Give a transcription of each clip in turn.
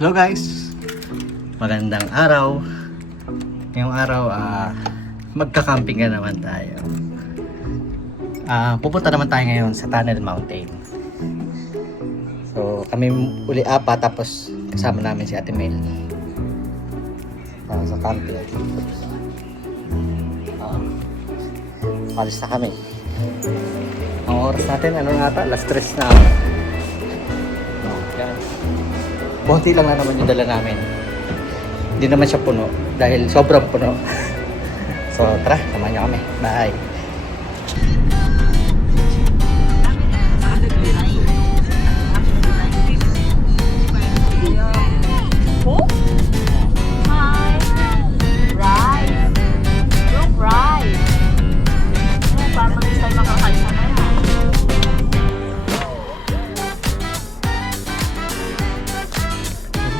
Hello guys, magandang araw. Ngayong araw magka-camping na naman tayo. Pupunta naman tayo ngayon sa Tunnel Mountain. So kami uli apat, tapos kasama namin si Ate Mel sa camping. Alis na kami. Ang oras natin, ano nga ata? Alas 3 na. Yan. Konti lang na naman yung dala namin. Hindi naman siya puno dahil sobrang puno. So tara, samahan niyo kami. Bye!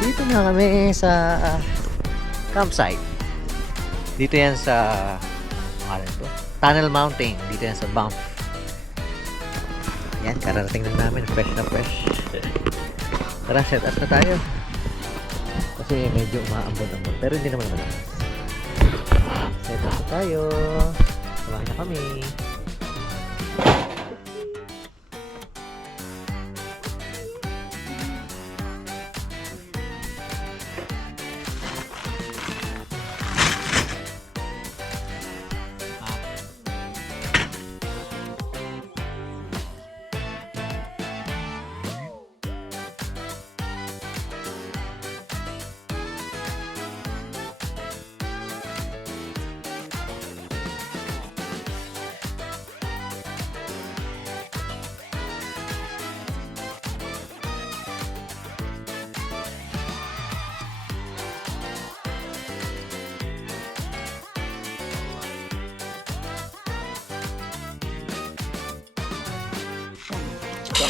Dito na kami sa campsite. Dito yan sa Tunnel Mountain. Dito yan sa Banff. Yan, kararating lang namin. Fresh na fresh. Tara, set up na tayo. Kasi medyo umaambon-ambon. Pero hindi naman naman. Set up na tayo. Samahan na kami.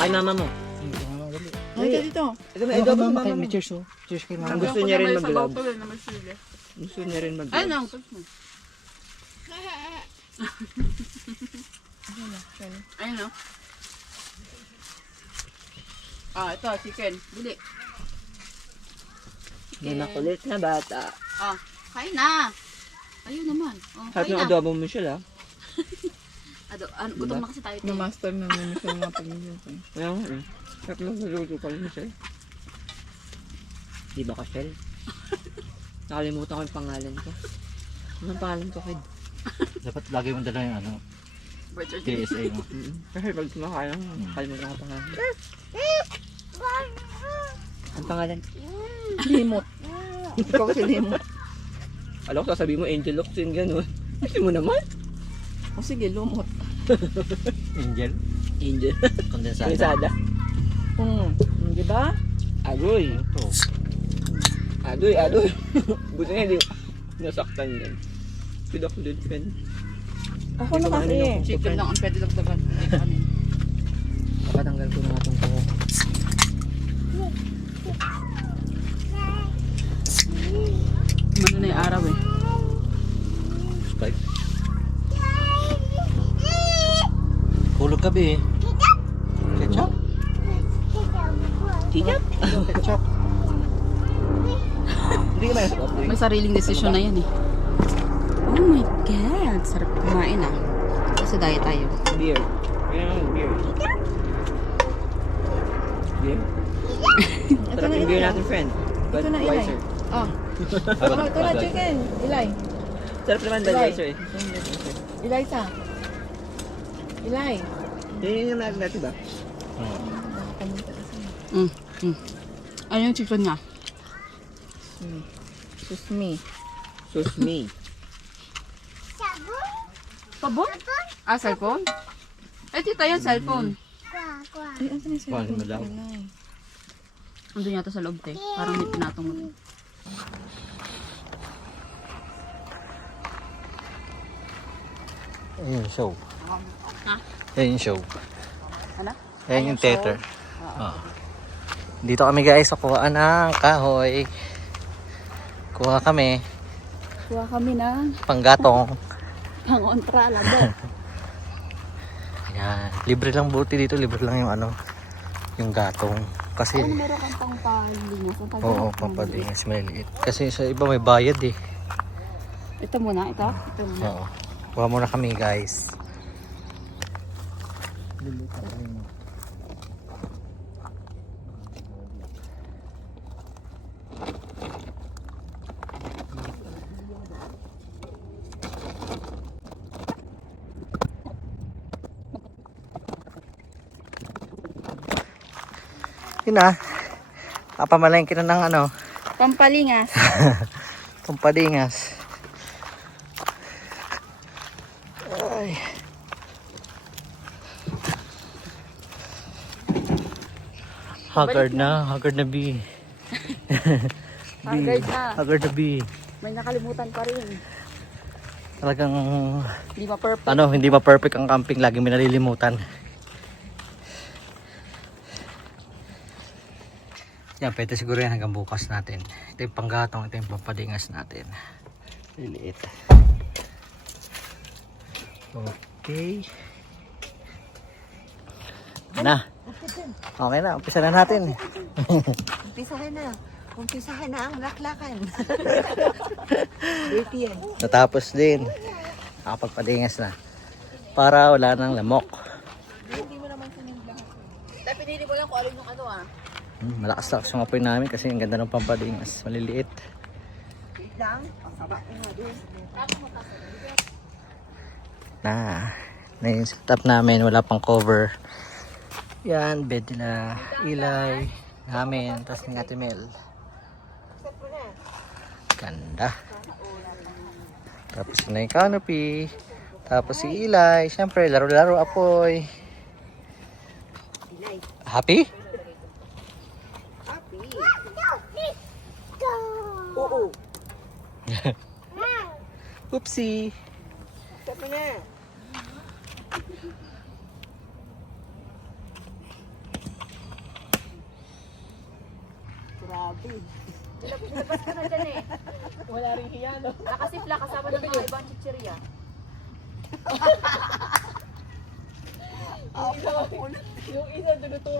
Kay mama mo. Dito. Ito may ito mama mo. Cheers, oh. Cheers kay mama. Ang gusto niya rin mag-vlog. Gusto niya rin mag-vlog. Ay, no. Ayun, no. Ito, chicken. Bili. May makulit na bata. Kain na. Ayun naman. Harap Kain ng na. adobo mo siya lang. Gutom na kasi tayo. Na-master na namin siya mga pag-iluto. Kaya nga eh. Harap ng luluto pa rin siya. Di ba ka, Shell? Nakalimutan ko yung pangalan ko. Anong pangalan ko, Kid? Dapat lagi mong dala yung ano, TSA mo. Kasi pag kumakain ako, nakalimutan ko ang pangalan. Ang pangalan? Limot. Ikaw si Limot. Alam ko, sasabihin mo Angel Locsin, gano'n. Kasi mo naman. O sige, lumot. Angel? Angel. Kondensada. Kondensada. Di ba? Agoy. Ito. Adoy. Buti nga hindi nasaktan yan. Pidak din, pen. Ako na kasi. Chicken lang ang pwede lagdagan. Kapatanggal ko na itong kuko. Mano na yung araw eh. Spike. Hulog gabi eh. Ketchup? Ketchup? Ketchup. Hindi ka mayroon sa May sariling desisyon na yan eh. Oh my God. Sarap kumain ah. Kasi diet tayo. beer. Beer. Beer? Sarap yung beer natin, friend. Ito na, Ilay. Budweiser. Ito na, chicken. Ilay. Sarap naman, Budweiser eh. Ilay sa. Ilay. Yun yung natin ba? Ayun yung chicken nga. Susmi. Susmi. Pabon? Cellphone? Tita yan, cellphone. Ay, ano na siya? Paano mo daw? Andun yata sa loob te. Parang may pinatong mo. Ayan yung show. Ha? Ayan yung show. Ano? Ayan yung tether. Dito kami guys sa kuhaan ng kahoy. Kuha kami. Kuha kami ng Panggatong. pang-ontra lang. Ayan. Libre lang buti dito. Libre lang yung ano. Yung gatong. Kasi, Ano, meron kang pampalingas? oo, pampalingas maliliit. Kasi sa iba may bayad eh. Ito muna, ito. Ito muna. Oo. Kuha muna kami guys. Yun na. Papamalengke na ng ano, Pampalingas. pampalingas. Ay. Haggard na B. Haggard na. Haggard na B. May nakalimutan pa rin. Talagang Di ba perfect? ano, hindi ba perfect ang camping, lagi may nalilimutan. Yan, pwede siguro yan hanggang bukas natin. Ito yung panggatong, ito yung pampalingas natin. Liliit. Okay. Na. Okay na, umpisa na natin. Umpisahan na. Umpisahan na ang laklakan. Dirty yan. Natapos din. Nakapagpalingas na. Para wala nang lamok. Tapi pinili mo lang kung alin yung ano ah. Malakas-lakas yung apoy namin kasi ang ganda ng pampalingas. Maliliit. Wait lang. Pasaba ko nga doon. Na yung setup namin, wala pang cover. Yan, bed nila, Ilay, namin, tapos ng Ate Mel. Ganda. Tapos na yung canopy. Tapos si Ilay, syempre laro-laro apoy. Happy? Oo. Oopsie. Sabi na. Grabe. Nilabas ka na dyan eh. Wala rin hiya, no? Nakasipla kasama ng mga ibang chichirya. Yung isa dunuto.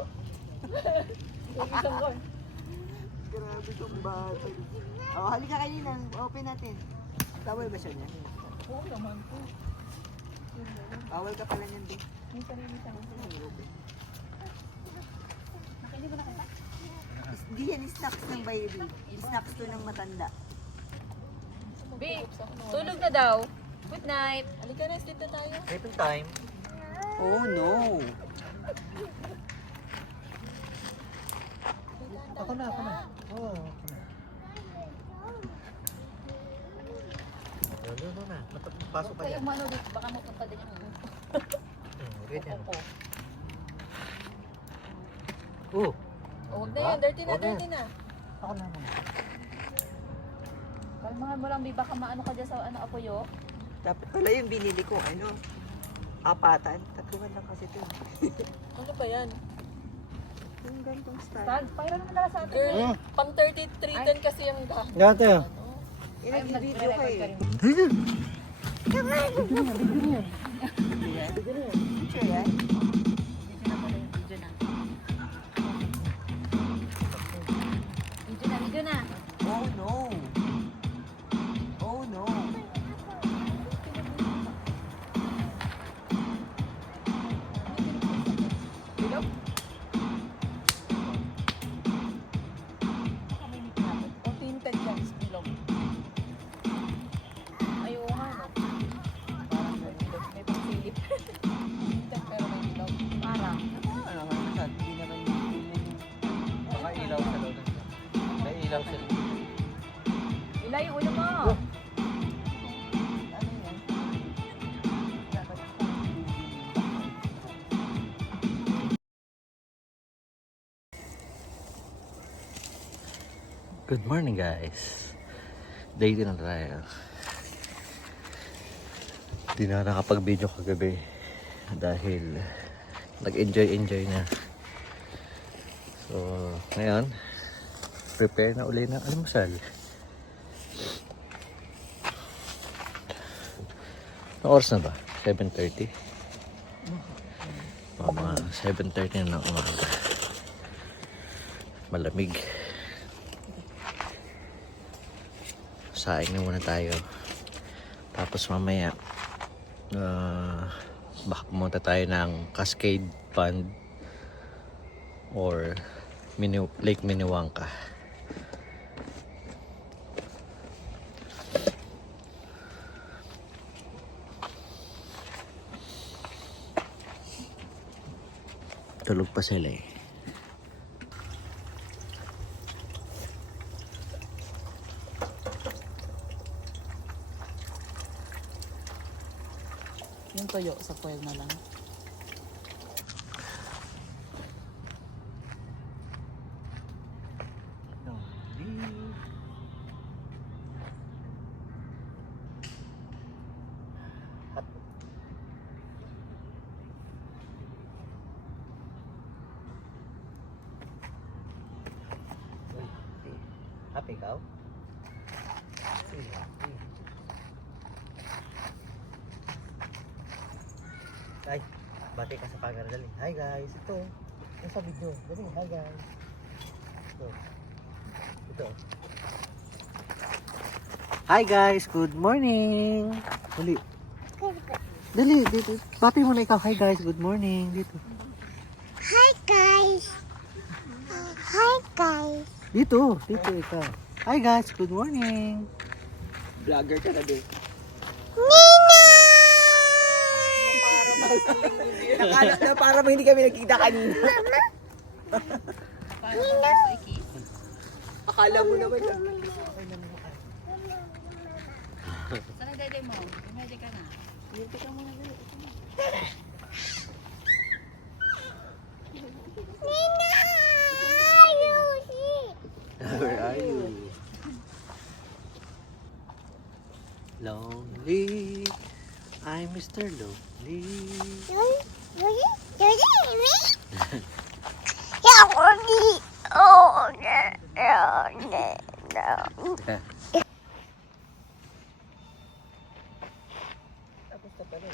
Yung isang kon. Grabe kong bata. Oh, halika kayo lang. Open natin. Bawal ba siya niya? Oo naman po. Bawal ka pala niyan din. May sarili sa mga. Hindi mo nakita? Di yan, snacks ng baby. Snacks to ng matanda. Babe, tulog na daw. Good night. Halika na, sleep na tayo. Sleeping time. Oh no. Ako na. Oo, ako na. Lalo na. Pasok pa Kayo yan. mano dito, baka mapunta din yung Ready na. opo. Oh, Huwag na yan, dirty na, Huwag na. dirty na. ako na muna. Kalmahan mo lang, babe, baka maano ka dyan sa ano, apoyo. Dapat pala yung binili ko, ano, apatan. Tatluhan lang kasi ito. Ano ba yan? Yung gantong style. Tag, pahiram mo na sa atin. Mm. Girl, pang 33 din kasi yung dahil. Yan tayo. Yung nag-video ka eh. Picture yan? Video na. Oh no. Oh no. O tinted yan, bilog. Ayaw nga, no? Parang may bilog. May pang-silip. Tinted pero may bilog. Parang. Ano nga masyado, hindi naman Baka ilaw sa loob. May ilaw sa loob. Ilay yung ulo mo. ano yan? Good morning guys. Day din na tayo. Hindi na nakapag-video kagabi dahil nag-enjoy na. So, ngayon prepare na uli ng almusal. Anong oras na ba? 7:30? Mga 7:30 na ng umaga. malamig. Saing na muna tayo. Tapos mamaya baka pumunta tayo ng Cascade Pond or Lake Minnewanka. Tulog pa sila eh. Yung toyo sa foil na lang. Happy ikaw? Ay, bati ka sa camera dali. Hi guys, ito. Yung sa video. Dali, hi guys. Ito. Ito. Hi guys, good morning. Dali. Dali, dito. Bati mo na ikaw. Hi guys, good morning. Dito. Hi guys. Hi guys. Dito ikaw. Hi guys, good morning. Vlogger ka na din. Nakala na para hindi kami nagkita kanina. Akala mo naman yan. Saan ang dede mo? Pwede ka na. Pwede ka muna dito. Where are you? Lonely. I'm Mr. Lonely. Tapos na pala.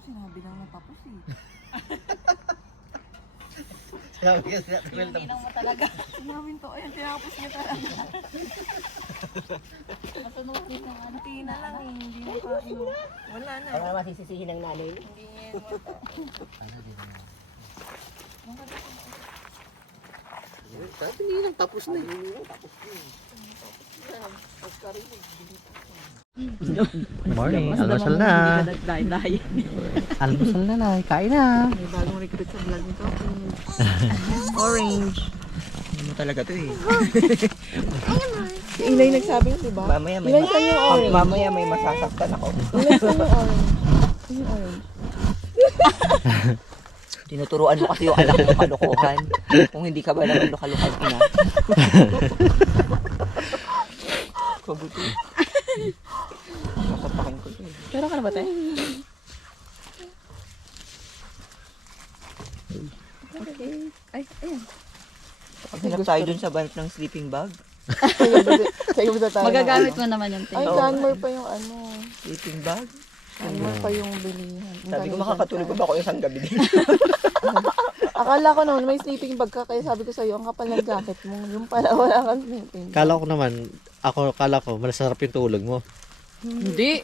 Sinabi lang natapos eh. Sabi ka sa Ninang mo talaga. Sinabi to, ayun, tinapos niya talaga. Masunurin ng ano. Tina lang eh, hindi mo ka, wala na. Para masisisihin ng nanay. Hindi niya yun mata. Sabi niya lang, tapos na. Morning, almusal na. Almusal na na, kain na. May bagong recruit sa vlog nito. Orange. Ano mo talaga to eh. Si Inay nagsabi yun, diba? Mamaya may, mamaya may masasaktan ako. Yung orange. Tinuturuan mo kasi yung anak mo kalokohan. Kung hindi ka ba naman lukalukan ina. Kabuti. Masapakin ko to eh. Pero ka na ba, te? Okay. Ay, ayan. Pag hanap tayo dun sa banat ng sleeping bag. Magagamit mo naman yung Ay, tayo. Canmore pa yung ano. Sleeping bag? Canmore pa yung bilihan. Sabi ko makakatulog ba ako isang gabi din? Akala ko naman may sleeping bag ka, kaya sabi ko sa'yo, ang kapal ng jacket mo. Yung pala, wala kang sleeping bag. Kala ko naman, kala ko, masarap yung tulog mo. Hindi.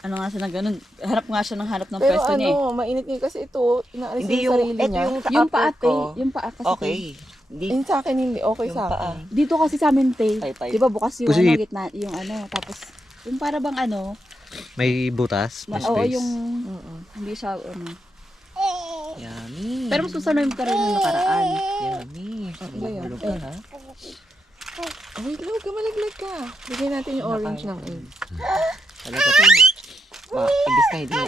Ano nga siya na ganun? Harap nga siya ng harap ng Pero pwesto ano, niya eh. mainit niya kasi ito, inaalis Hindi yung yung, sarili eto niya. yung Yung upper paa, ko. yung paa kasi. Okay. Hindi. Yung sa akin hindi, okay Yung sa paa. akin. Dito kasi sa amin, te. Tay-tay. Di ba bukas yung Pusit. ano, gitna, yung ano, tapos, yung para bang ano, May butas, may oo, space. yung, hindi siya, ano. Yummy. Pero mas gusto namin ka rin yung nakaraan. Yummy. Ano yan? Bulog ka ha? Oh, wait, look, malaglag ka. Bigyan natin yung orange ng egg. Talaga to. Imbis na hindi na.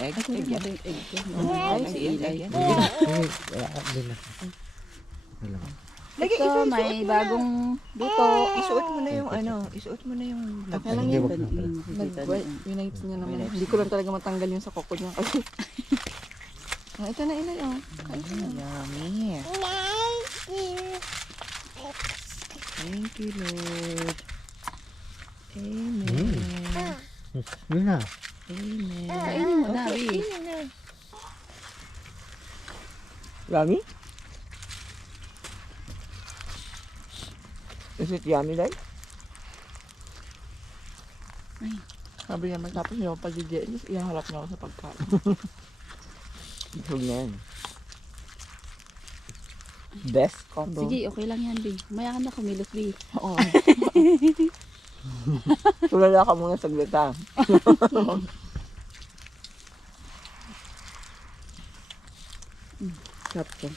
Egg? Ay, Egg yan. yung egg ko. Ay, si Eli yan. Hindi na. Wala. Ito, may bagong luto. Isuot mo na yung ano. Isuot mo na yung vlog. Kaya lang Hindi, yun, wag na. unites niya naman. Hindi ko lang talaga matanggal yung sa koko niya kasi. Oh, ito na ilay, oh. Kain ka na. Yummy. Thank you, Lord. Amen. Yun na. Amen. Kainin mo na, Wi. Yummy? Is it yummy, Day? Sabi niya, matapos niyo pag-jealous, ihaharap niya ako sa pagkain. Huwag na yan. Best combo. Sige, okay lang yan, Bi. Maya ka na kumilos, Bi. Oo. Tulala ka muna saglit ha. Sarap to.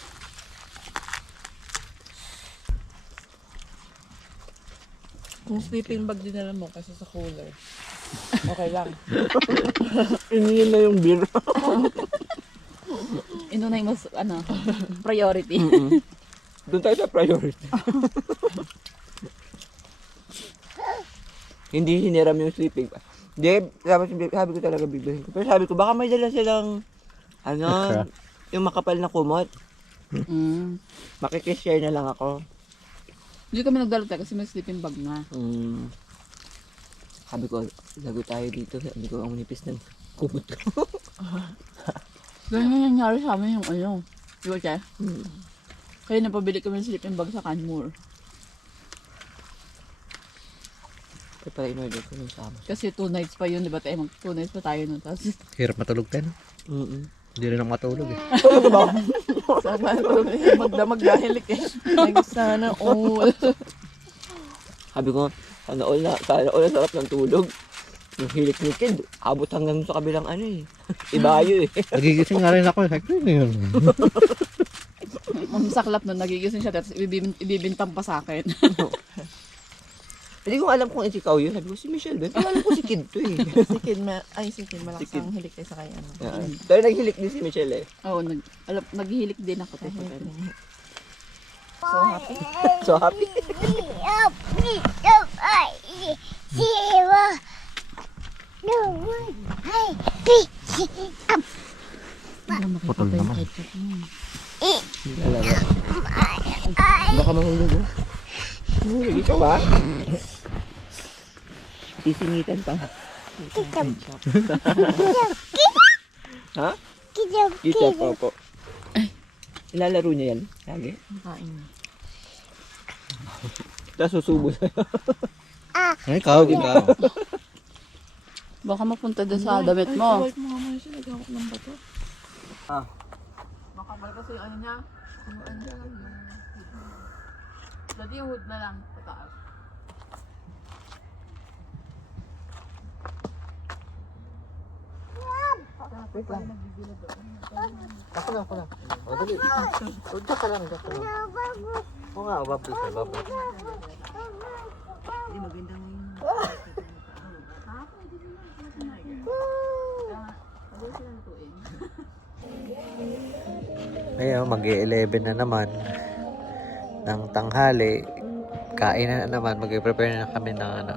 Kung sleeping bag dinala mo kasi sa cooler, okay lang. Iniin na yung beer. Inuna yung mas, priority. Doon tayo sa priority. Hindi hiniram yung sleeping bag. Hindi, sabi ko talaga bibilhin ko. Pero sabi ko, baka may dala silang, Extra. yung makapal na kumot. Mm. Makikishare na lang ako. Hindi kami nagdalo tayo kasi may sleeping bag na. Sabi ko, lago tayo dito. Sabi ko, ang nipis ng kumot ko. Ganyan nangyari sa amin yung ano. Di ba, Che? Mm. Kaya napabili kami ng sleeping bag sa Canmore. Kaya pala in-order ko yung sama. Kasi 2 nights pa yun, di ba? 2 nights pa tayo nun. Tapos, Hirap matulog tayo. No? Hindi rin ako matulog eh. Sama ko, magdamag dahilik eh. Ay, sana all. Sabi ko, sana all na sarap ng tulog. Yung hilik ni Kid, abot hanggang sa kabilang ano eh. Ibayo eh. Nagigising nga rin ako. Sabi ko, yun na yun. ang saklap nun, nagigising siya. Tapos ibibintang pa sa akin. Hindi ko alam kung ikaw yun. Sabi ko, si Michelle ba? Pero alam ko si Kid to eh. Si Kid, malakas Si Kid. ang hilik kaysa kay ano. Pero naghilik din si Michelle eh. Oo, naghihilik din ako. So happy. So happy. Putol naman. Lalaro. Baka mahulog oh. Mahulog ikaw ba? Sisingitan pa. Ha? Kita pa po. Ilalaro niya yan. Lagi. Kain. Tapos susubo sa'yo. Ay, ikaw, di ba? Baka mapunta doon sa damit mo. Ay, mo nga muna siya, nagawak ng bato. Ah. Makabal kasi yung ano niya. Yung ano niya. Dati yung hood na lang. Pataas. Wait lang. Ako lang. O, dali. O, diyan ka lang. Oo nga, bablos na, bablos. Ngayon, mag-11 na naman ng tanghali. Kain na naman, mag-prepare na kami ng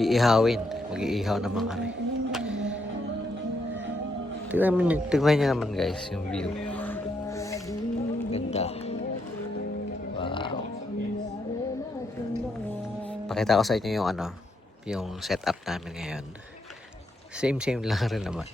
iihawin. Mag-iihaw naman kami. Tignan niyo naman guys, yung view. Ganda. Wow. Pakita ko sa inyo yung yung setup namin ngayon. Same lang rin naman.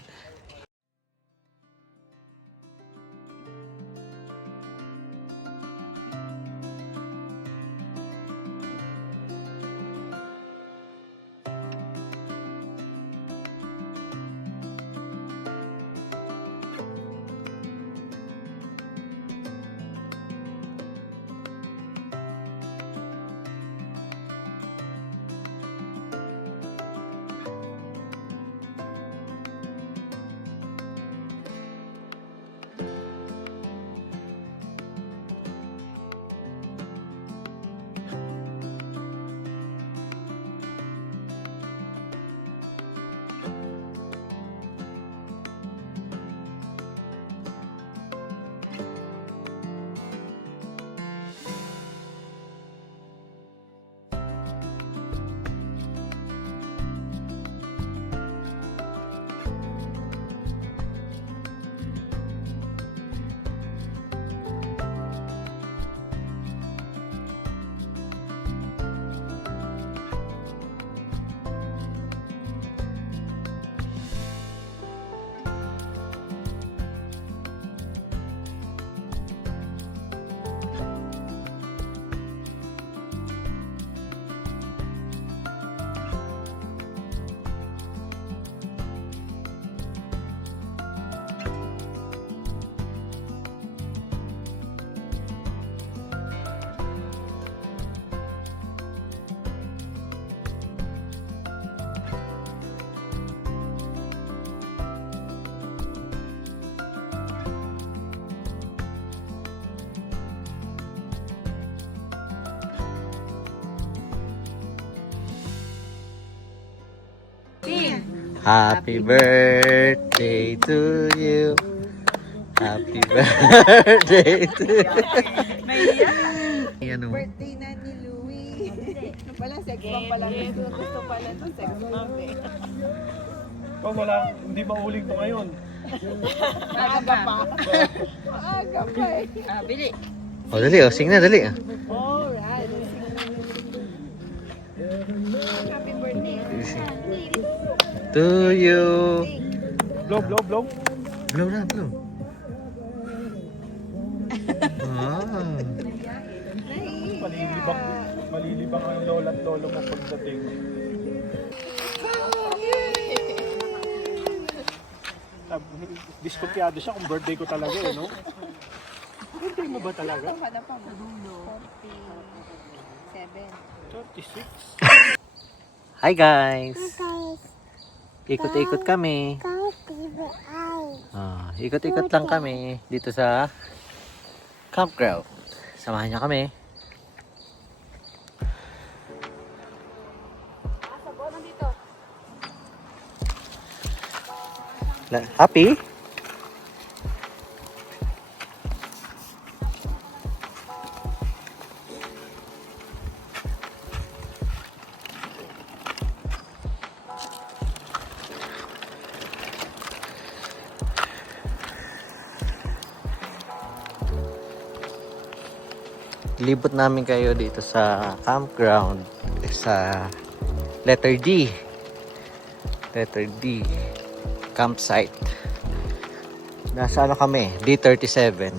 Happy birthday to you. Happy birthday to you. Ano mo? Birthday na ni Louie. Ano pala, sex bomb pala. Gusto pala ito, sex bomb eh. Oh, wala, hindi mauling to ngayon. Maaga pa. Maaga pa eh. Bili. O, dali o. Sing na, dali. Alright. Happy birthday. To you. Blow, blow, blow. Blow na, blow. Ah. Malilibang ang lola at lolo mo pagdating. Diskumpiyado siya kung birthday ko talaga eh, no? Birthday mo ba talaga? Ano pa mo? 47. 36. Hi guys. Guys, Ikot-ikot kami. go TV eyes. Ikot-ikot lang kami dito sa campground. Samahan niyo kami. Happy? Libot namin kayo dito sa campground sa letter D. Letter D. Campsite. Nasa ano kami? D37.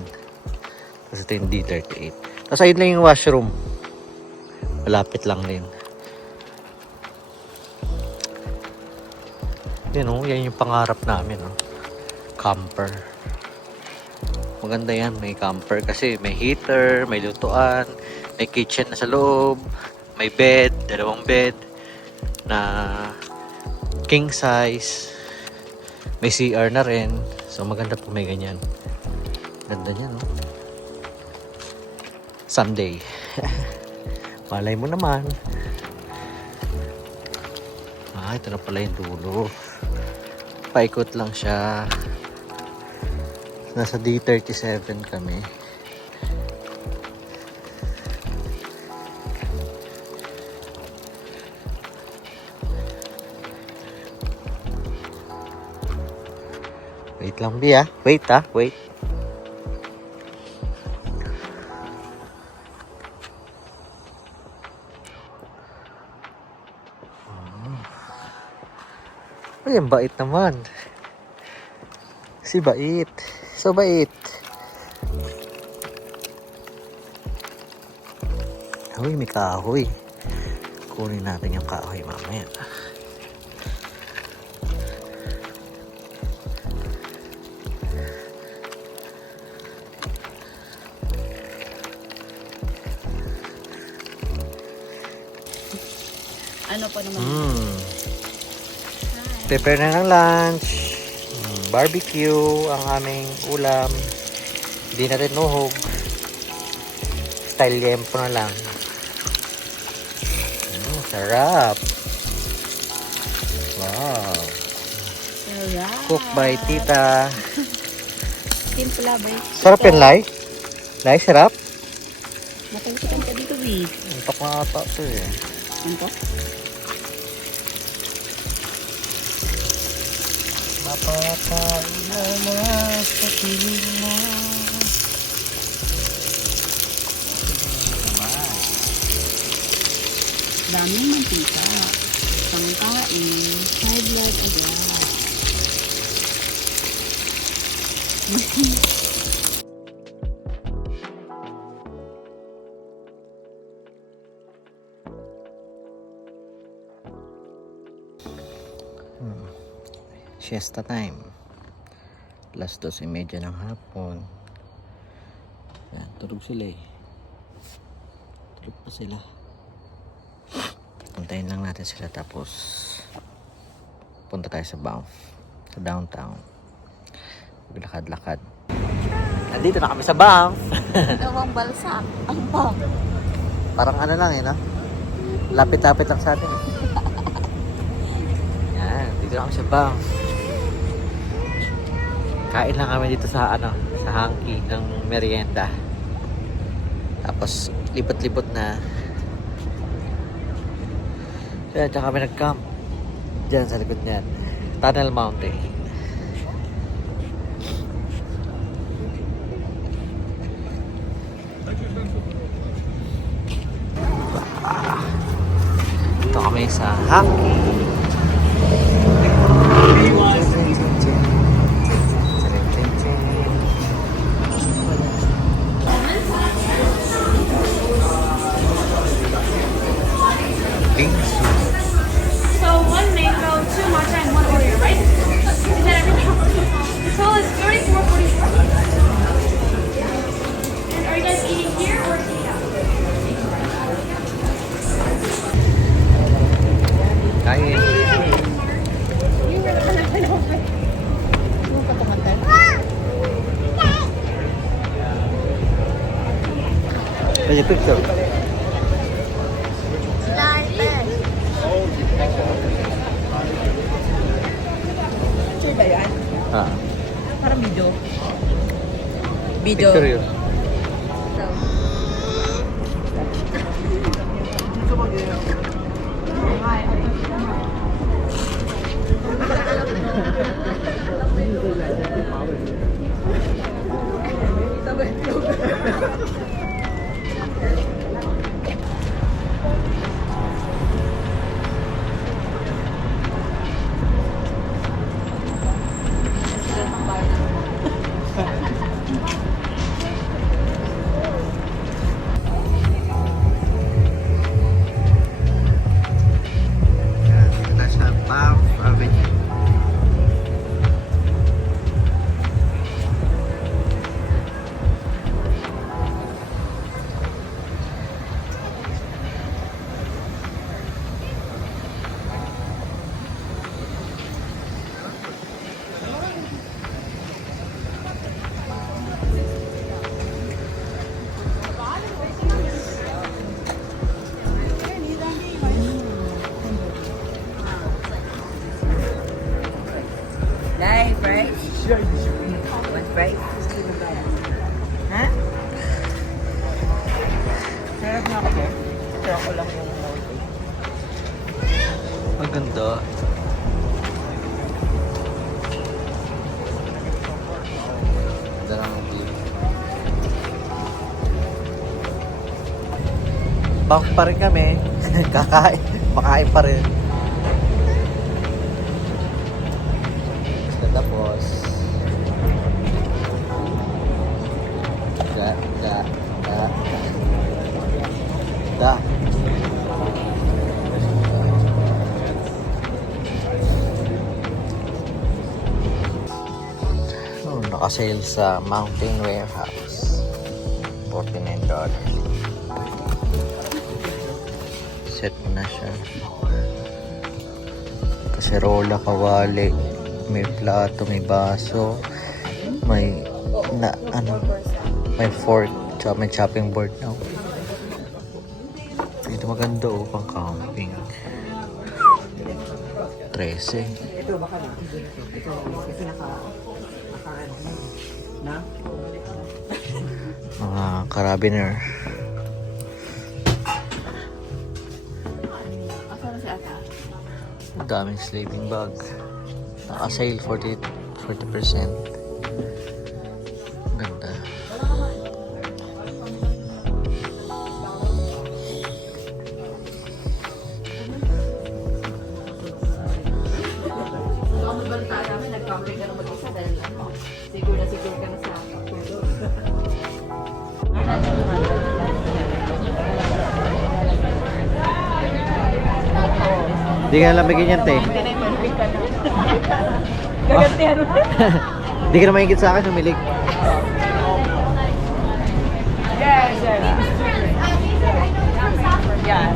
Tapos ito yung D38. Tapos ayun lang yung washroom. Malapit lang din. Yan o, yan yung pangarap namin. Oh. Camper. Maganda yan, may camper kasi may heater, may lutuan, may kitchen na sa loob, may bed, dalawang bed na king size, may CR na rin. So maganda po may ganyan. Ganda niya, no? Someday. Malay mo naman. Ito na pala yung dulo. Paikot lang siya. Nasa D37 kami. Wait lang, Bia. Wait, wait. Ay, ang bait naman. Si bait. So bait. Uy, may kahoy. Kunin natin yung kahoy mamaya. Ano pa naman? Prepare na ng lunch. Barbecue ang aming ulam. Hindi na rin nuhog. Style liempo na lang. Sarap. Wow. Sarap. Cook by Tita. Timpla ba yun? Sarap yan, Lai? Lai, sarap? Matangkitan ka dito, B. Antok na ata ito eh. Ano po? Mapapailalas sa piling mo. Daming mantika. Pangkain. High blood agad. Siesta time. Alas 12:30 ng hapon. Yan, tulog sila eh. Tulog pa sila. Puntayin lang natin sila tapos punta tayo sa Banff. Sa downtown. Maglakad-lakad. Nandito na kami sa Banff. Dalawang balsak. Ang pang. Parang ano lang eh, no? Lapit-lapit lang sa atin. Yan, Dito na kami sa bang. Kain lang kami dito sa sa Hanky ng merienda. Tapos libot-libot na. Kaya dyan kami nag-camp. Diyan sa likod niyan. Tunnel Mountain. Ito kami sa Hanky. So one mango, two matcha, and one Oreo, right? Is that everything? So it's 34.44. And are you guys eating here or eating out? Kain. There's a picture. Picture ba yan? Ah, Parang video. Video. picture yun. Nasa Palm Avenue. Live, right? What's right? Ha? Sarap na ako. Sarap ko lang yung mode. Ang ganda. Ganda ng view. Bang pa rin kami. Kakain. Makain pa rin. Tapos da naka-sale sa Mountain Warehouse $49 set na siya. Kaserola, kawali, may plato, may baso, may may fork, tsaka may chopping board na. Ito maganda pang camping. 13. Ito baka na. Ito kasi naka na? Mga carabiner. Ang daming sleeping bag. Naka-sale 40%. Ganda. Hindi ka nalamigin yan, te. Gagantihan mo. Hindi ka na mahigit sa akin, humilig. Yes, yes. Yes.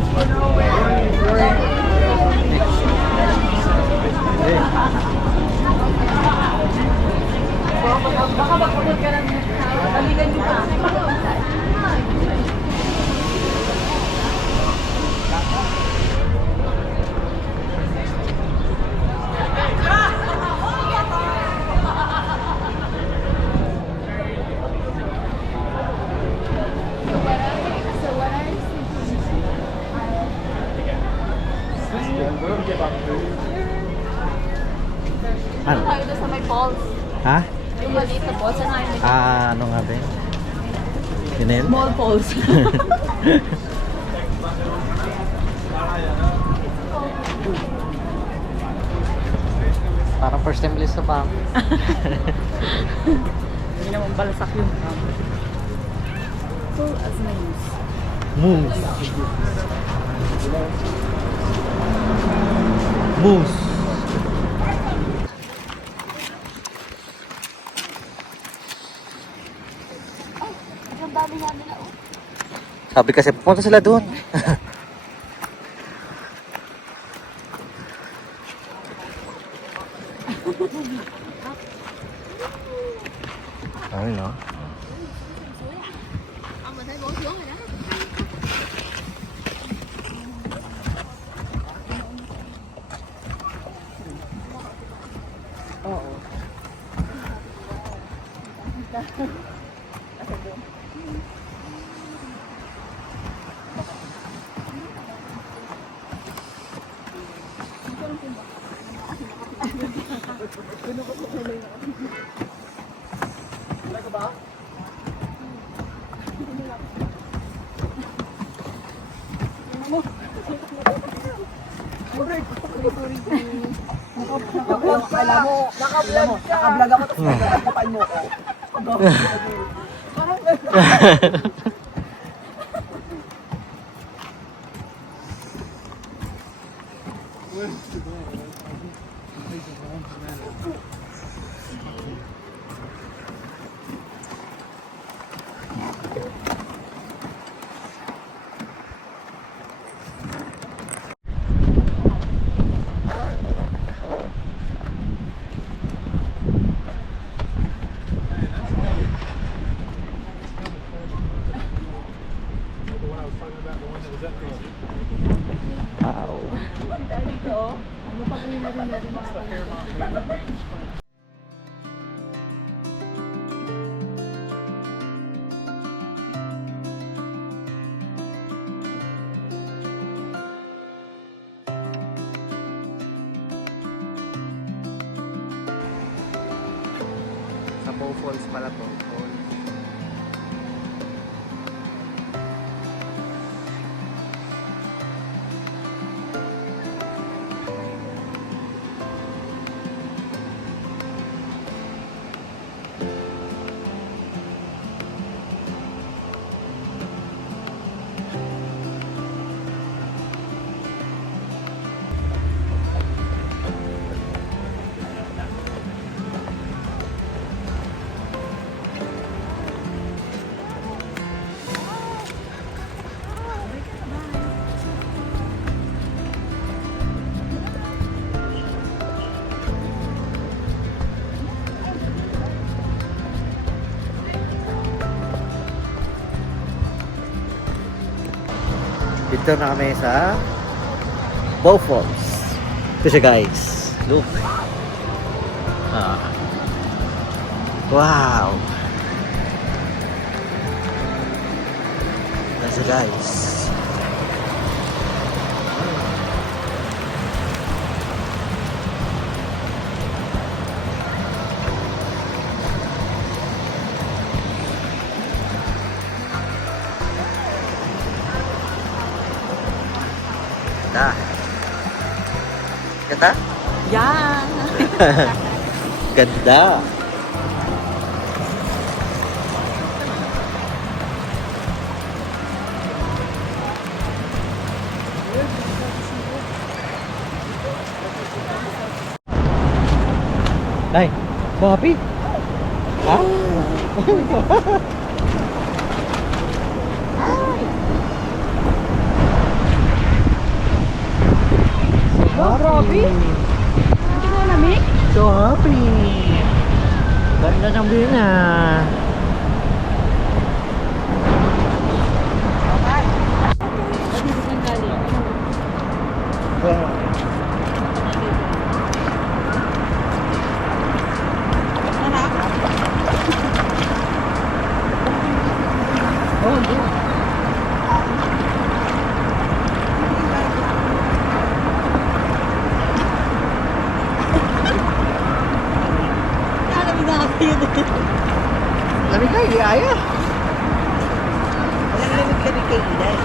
Baka magpagod ka ng balikan nyo pa. Ano? Tayo doon sa may balls. Ha? Yung maliit na balls. Ano yun? Ano nga ba yun? Yun na yun? Small balls. Parang first time list pa. Hindi naman balasak yung full as names. Moose. Moose. Sabi kasi pupunta sila doon. Ayun no. Naka-vlog ako, tapos nagkakapan mo ko. Wow. Sa Bow Falls pala to. Dito na kami sa Bow Falls. Ito siya guys. Look. Wow. Ito siya guys. Ganda. Ganda? Yan! Ganda. Nay, happy? Ha? Grabe! Hindi mo lamig? So happy. Ganda ng view na. Lamig na, hindi ayaw. Wala lamig kami kay Iday.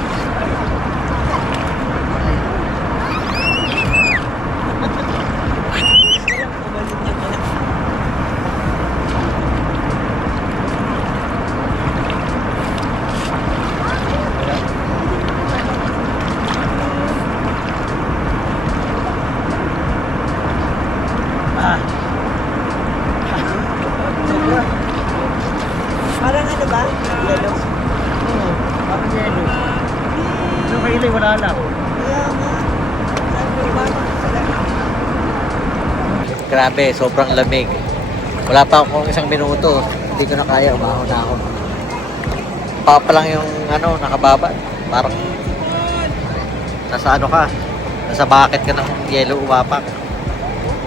Parang ano ba? Yellow. Oo, parang yelo. Yung kailay, wala lang. Kaya nga. Sabi ko, mama, salamat. Grabe, sobrang lamig. Wala pa akong 1 minuto. Hindi ko na kaya, umahon na ako. Pa lang yung ano, nakababa. Parang nasa ano ka, nasa bucket ka ng yelo umapak.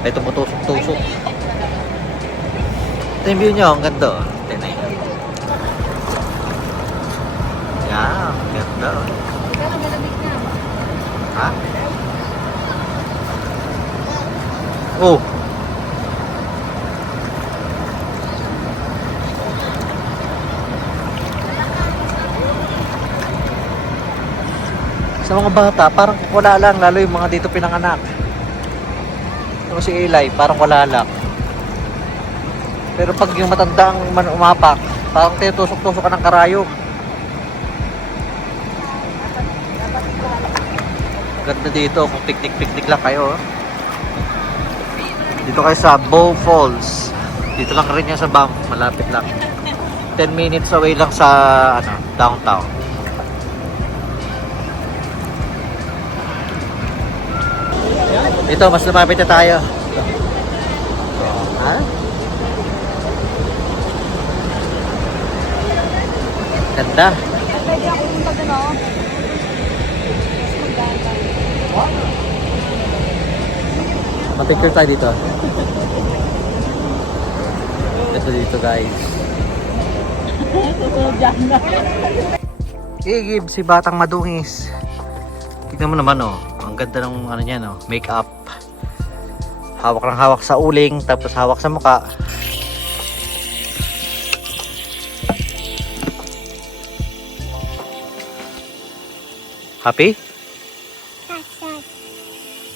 May tumutusok-tusok. Ito yung view nyo, ang ganda. Oh. Tingnan nyo. Yan, ang ganda. Oh. Ha? Oh! Sa mga bata, parang wala lang, lalo yung mga dito pinanganak. Ito si Eli, parang wala lang. Pero pag yung matanda ang umapak, parang tinutusok-tusok ka ng karayom. Ganda dito, kung picnic-picnic lang kayo. Dito kayo sa Bow Falls. Dito lang rin yan sa Banff, malapit lang. 10 minutes away lang sa ano, downtown. Dito, mas lumapit na tayo. Ha? Ganda. Pwede ako punta doon, oh. Ma-picture tayo dito. Ito dito guys. Igib si Batang Madungis. Tignan mo naman oh. Ang ganda ng ano niya no, make-up. Hawak ng hawak sa uling, tapos hawak sa muka. Happy?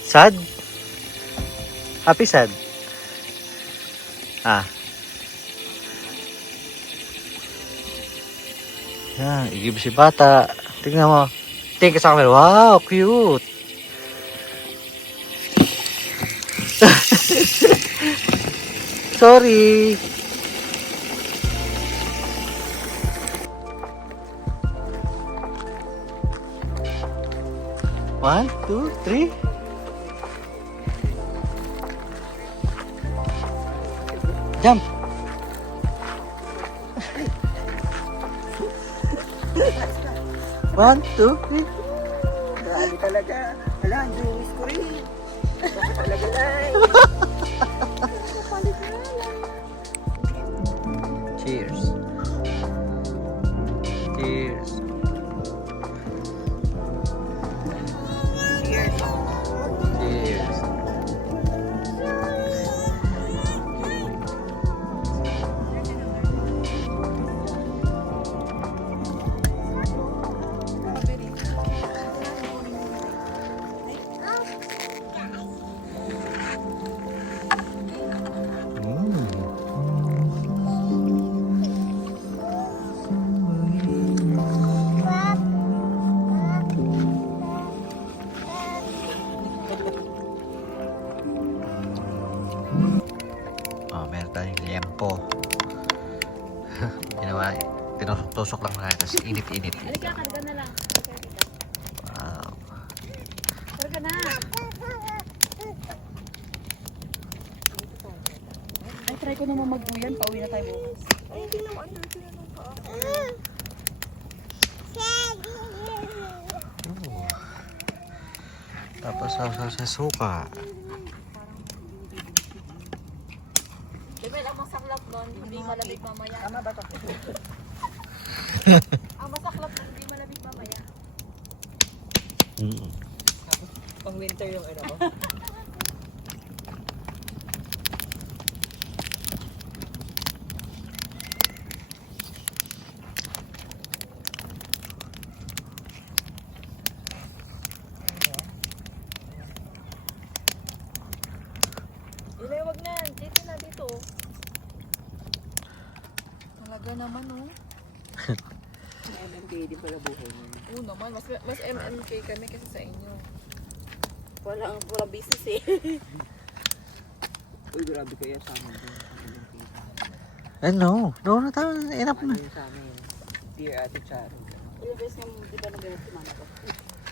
Sad? Happy sad? Ah. Yan, igib si bata. Tingnan mo. Tingnan ka sa camera. Wow, cute. Sorry. One, two, three. Jump. One, two, three. Grabe talaga. Hala, ang dungis ko rin. Baka talaga lang. Cheers. Cheers. Cheers. Cheers. Oh, meron tayong liempo. Ginawa, tinusok-tusok lang na tapos init-init. Halika, karga na lang. Wow. Karga na. Ay, try ko naman magbuyan. Pauwi na tayo bukas. Ay, hindi naman. Dito na lang pa. Oh. Tapos sa suka. Diba ang masaklap doon, hindi malamig mamaya. Tama ba ito? Ang masaklap doon, hindi malamig mamaya. Pang winter yung ano ko. naman, oh. MMK din pala buhay niya. Oo naman, mas MMK kami kasi sa inyo. Walang business eh. Uy, grabe kaya sa amin din. No, tama, enough na. Ano sa amin? Dear Ate Charo. Ilang beses niyang, di ba nabinat si mama ko?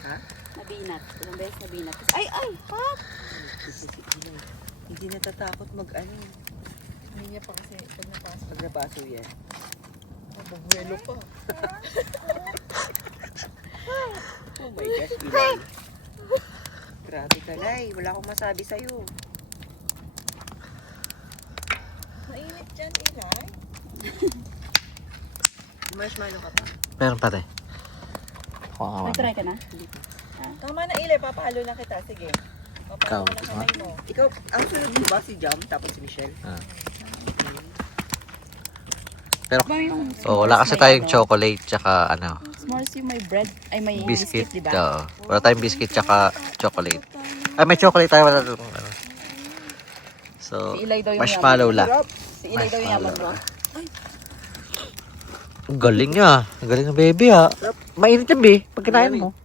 Ha? Nabinat. Ilang beses nabinat. Tapos, ay! Ha? Hindi natatakot mag-ano. Hindi niya pa kasi pag napasok. Pag napaso yan. Magbuelo pa. Oh my gosh, Ilay. Grabe ka, Lai. Wala akong masabi sa'yo. Mainit dyan, Ilay. Marshmallow ka pa. Meron pa rin. May try ka na? Tama na, Ilay. Papalo na kita. Sige. Papalo Ikaw, na kamay mo. Ikaw, ang sunod mo ba si Jam tapos si Michelle? Pero, Ba yung wala kasi tayong chocolate tsaka ano, s'mores yung may bread, ay may biscuit. biscuit, di ba? Oo. Wala tayong biscuit tsaka chocolate. Ay, may chocolate tayo. Wala doon. So, Si Ilay daw yung marshmallow lang. Si Ilay daw yung yaman mo. Ang galing niya. Ang galing ng baby ha. Mainit yan, be. Pag kinain mo.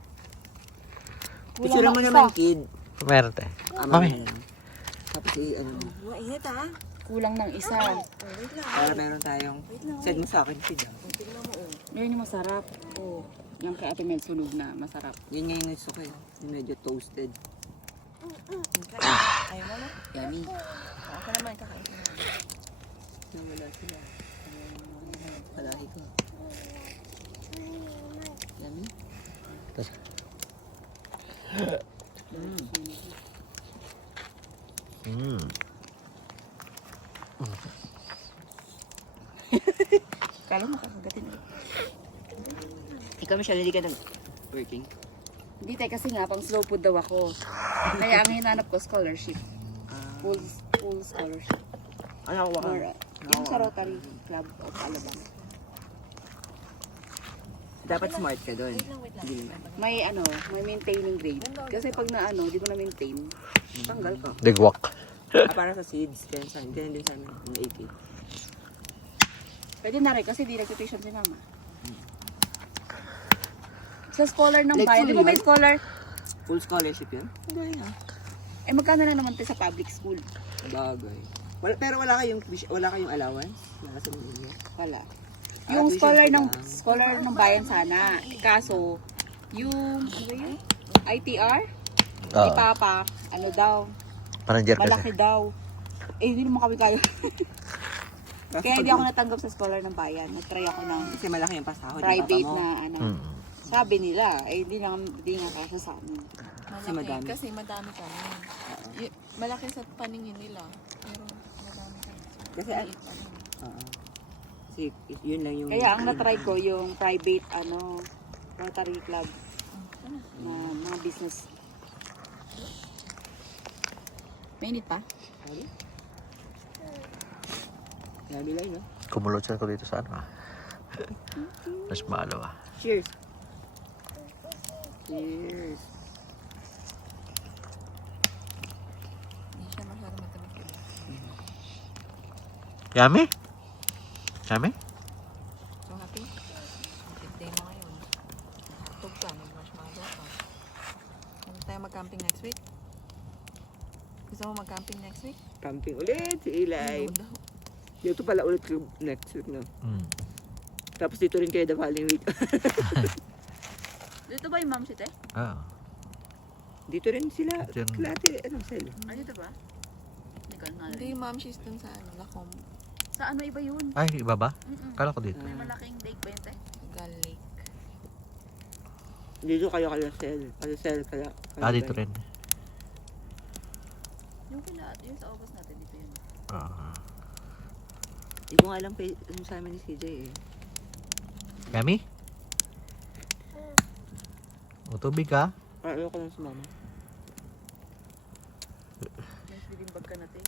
Picture mo naman, kid. Meron tayo. Mami. Mami. Tapos ano, Mainit ha? Kulang ng isa. para meron tayong, send mo sa akin si Jam. Yun yung masarap. Oo. Yung kay Ate Mel sunog na, masarap. Yun nga yung gusto ko yun. Yung medyo toasted. Ayaw mo na. Yummy. Ako naman, kakain ko na. Nawala sila. Palahi ko. Yummy. Kala mo kakagatin. Ikaw, Michelle, hindi ka nag-working? Hindi tayo kasi nga, pang slow food daw ako. Kaya ang hinanap ko, scholarship. Full scholarship. Ano ako Or, yung sa Rotary Club of Alabang. Dapat smart ka doon. Hindi naman. May may maintaining grade. Kasi pag di ko na-maintain, tanggal ka. Digwak. Para sa seeds, kaya sa akin. Ganyan din sa amin, yung 80. Pwede na rin kasi di nag-tuition si mama. Sa scholar ng Like bayan, full di ba may yun? scholar? Full scholarship yun? Eh magkano na naman tayo sa public school? Bagay. Pero wala kayong allowance? Wala sa mga Wala. Ah, Yung tuition scholar ng bayan sana. Kaso, yung, ano ba yun? ITR? Ni Papa, daw, Manager malaki kasi. daw. Eh, hindi naman kami kaya. Kaya hindi ako natanggap sa scholar ng bayan. Nag-try ako ng Kasi malaki yung pasahod. private yung papa mo. na Sabi nila, hindi nga kasya sa amin. Kasi madami. Kasi madami kami. Malaki sa paningin nila. Pero madami kami. Kasi, oo. Kasi yun lang yung... Kaya ang na-try ko yung private Rotary Club na mga business. Mainit pa? Sabi lang, no? Kumulot siya ko dito sa ano. Marshmallow ah. Cheers! Cheers! Hindi siya masyado matamis. Yummy? Yummy? So happy? Good day mo ngayon. Hotdog ka, mag-marshmallow ka. Ano tayo mag-camping next week? Gusto mo mag-camping next week? Camping ulit si Eli. No daw. Dito pala ulit yung next week, no? Tapos dito rin kayo the following week. Dito ba yung mom seat eh? Ah. Dito rin sila. Dyan. Klate, sila? Dito ba? Hindi ko na Hindi, ma'am, she's dun sa Lacom. Sa iba yun? Ay, iba ba? Kala ko dito. May malaking lake ba yun te? Gal Lake. Dito kayo Kalasel. Kalasel, Dito rin. Yung sa August natin, dito yun. Hindi ko nga alam yung sa amin ni CJ eh. Yummy? O, tubig ka? Ayaw ko lang sa mama. May sleeping bag ka natin.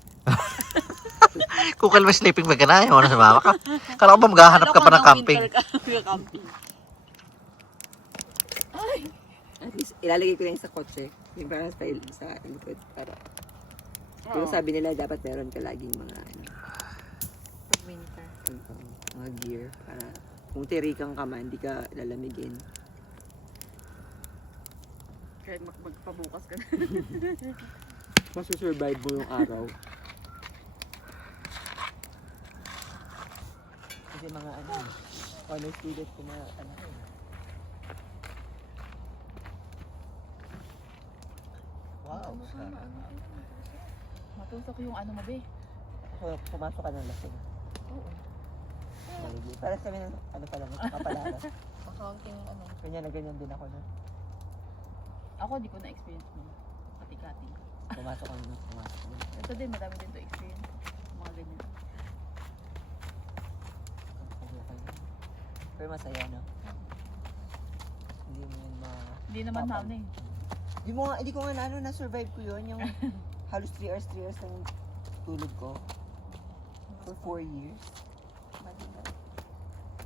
Kung kalma sleeping bag ka na, ayaw na sa mama ka. Kala ko ba maghahanap ka pa ng camping? Camping. At least, ilalagay ko lang sa kotse. Yung parang sa likod. Para. Pero sabi nila, dapat meron ka laging mga Pag winter. mga gear para kung tirikan ka man, hindi ka lalamigin. Kahit magpabukas ka na. Masusurvive mo yung araw. Kasi mga honor student ko na Wow. Matusok yung ano mo, be. Pumasok ka ng lasing. Oo. Para sa amin, pa lang, kapalaras. Accounting ano. Kanya na ganyan din ako na. Ako, di ko na-experience mo. Kati-kati. Pumasok ka ng Ito din, madami din to experience. Mga ganyan. Pero masaya, no? Hindi mo yun Hindi naman Papa. namin eh. Hindi ko nga na-survive ko yun. Yung halos 3 hours ng tulog ko. For 4 years.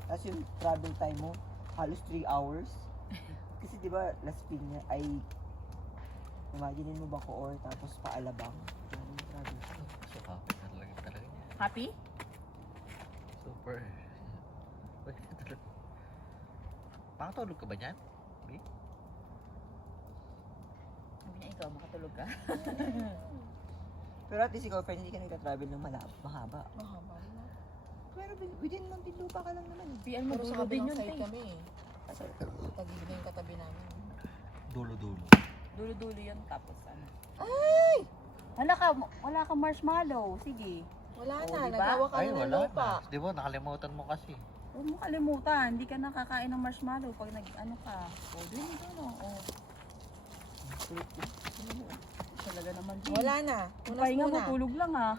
Tapos yung travel time mo, halos 3 hours. Kasi di ba, Las Piñas ay, imagine mo Bacoor, tapos Paalabang. Yung travel time. So happy talaga niya. Happy? Super. Makatulog ka ba dyan? Sabi niya, ikaw, makatulog ka. Pero at least ikaw, friend, hindi ka nagka-travel ng mahaba. Mahaba na. Pero within Muntinlupa ka lang naman. Pian mo, Pero sa dulo din kabilang yun, side te. kami eh. Tagilid na yung katabi namin. Dulo-dulo. Dulo-dulo yun, tapos ano. Wala ka marshmallow. Sige. Wala Oh, na, diba? nagawa ka Ay, na ng wala lupa. na. Di ba, nakalimutan mo kasi. Huwag mo kalimutan, hindi ka nakakain ng marshmallow pag nag-ano ka. O, din ito, no? O. Talaga naman din. Wala na. Yung Unas pahinga mo, muna. tulog lang ha.